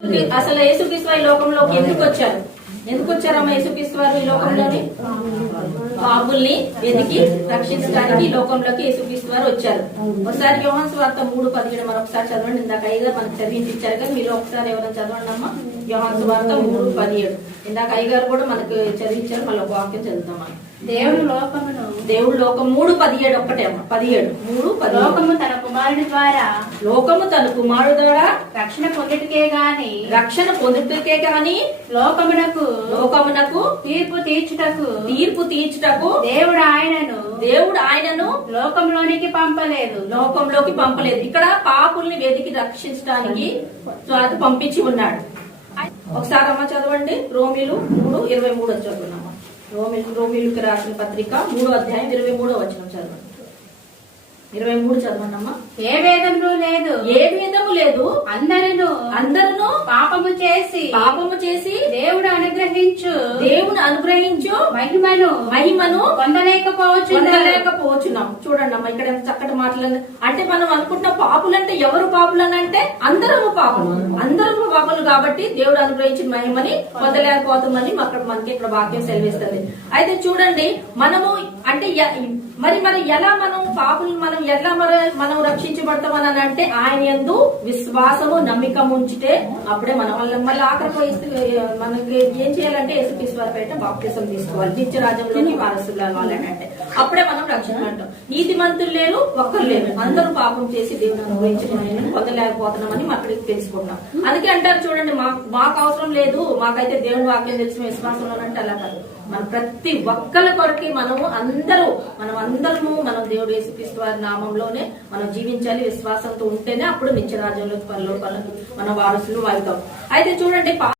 అసలు యేసుక్రీస్తు ఈ లోకంలోకి ఎందుకు వచ్చారమ్మా? యేసుక్రీస్తు వారు ఈ లోకంలోని పాపుల్ని వెతికి రక్షించడానికి ఈ లోకంలోకి యేసుక్రీస్తు వారు వచ్చారు. ఒకసారి యోహాను సువార్త 3:17 మరొకసారి చదవండి. ఇందాక అయ్యగారు మనకు చదివించారు కదా, మీలో ఒకసారి ఎవరైనా చదవండి అమ్మా. యోహాను సువార్త 3:17 ఇందాక అయ్యగారు కూడా మనకు చదివించారు. మళ్ళీ ఒక వాక్యం చదువుతాం మనం. దేవుడు లోకం 3:17 ఒక్కటే అమ్మ. 17 లోకము తన కుమారుడి ద్వారా రక్షణ పొందుటకే గాని లోకమునకు తీర్పు తీర్చుటకు దేవుడు ఆయనను లోకంలోకి పంపలేదు. ఇక్కడ పాపుల్ని వెతికి రక్షించడానికి పంపించి ఉన్నాడు. ఒకసారి అమ్మ చదవండి. రోమీలు 3:23 చదువుతున్నామా. రోమీలుకి రాసిన పత్రిక 3వ అధ్యాయం 23వ వచనం చదవండి. 23 చదవండి అమ్మా. ఏ వేదము లేదు అందరూ పాపము చేసి దేవుడు అనుగ్రహించు మహిమను పొందలేకపోవచ్చున్నాం. చూడండి అమ్మా, ఇక్కడ ఎంత చక్కటి మాటలు. అంటే మనం అనుకుంటున్న పాపులంటే ఎవరు పాపులు అని అంటే అందరము పాపులు కాబట్టి దేవుడు అనుగ్రహించిన మహిమని పొందలేకపోతామని మనకి ఇక్కడ వాక్యం సెలవిస్తుంది. అయితే చూడండి, మనము అంటే మరి ఎలా మనం పాపులు మనం రక్షించబడతామని అంటే ఆయన యందు విశ్వాసము నమ్మకం ఉంచితే అప్పుడే మనం మళ్ళీ ఆఖరి మనకి ఏం చేయాలంటే యేసుక్రీస్తు వారి పేరిట బాప్తిసం తీసుకోవాలి. నిత్య రాజ్యంలోకి వారసులు అవ్వాలని అంటే అప్పుడే మనం రక్షించబడతాం. నీతిమంతులు లేరు, ఒక్కరు లేరు, అందరూ పాపం చేసి దేవుని అనుభవించిన పొందలేకపోతున్నామని అక్కడికి తెలుసుకుంటున్నాం. అందుకే అంటారు చూడండి, మాకు అవసరం లేదు, మాకైతే దేవుని వాక్యం తెలిసిన విశ్వాసంలో అంటే అలా కాదు. మన ప్రతి ఒక్కరి కొరకి మనం అందరము దేవుడు యేసుక్రీస్తు వారి నామంలోనే మనం జీవించాలి. విశ్వాసంతో ఉంటేనే అప్పుడు నిత్య రాజ్యంలో పరలోకాలకు మన వారసులు అవుతాం. అయితే చూడండి,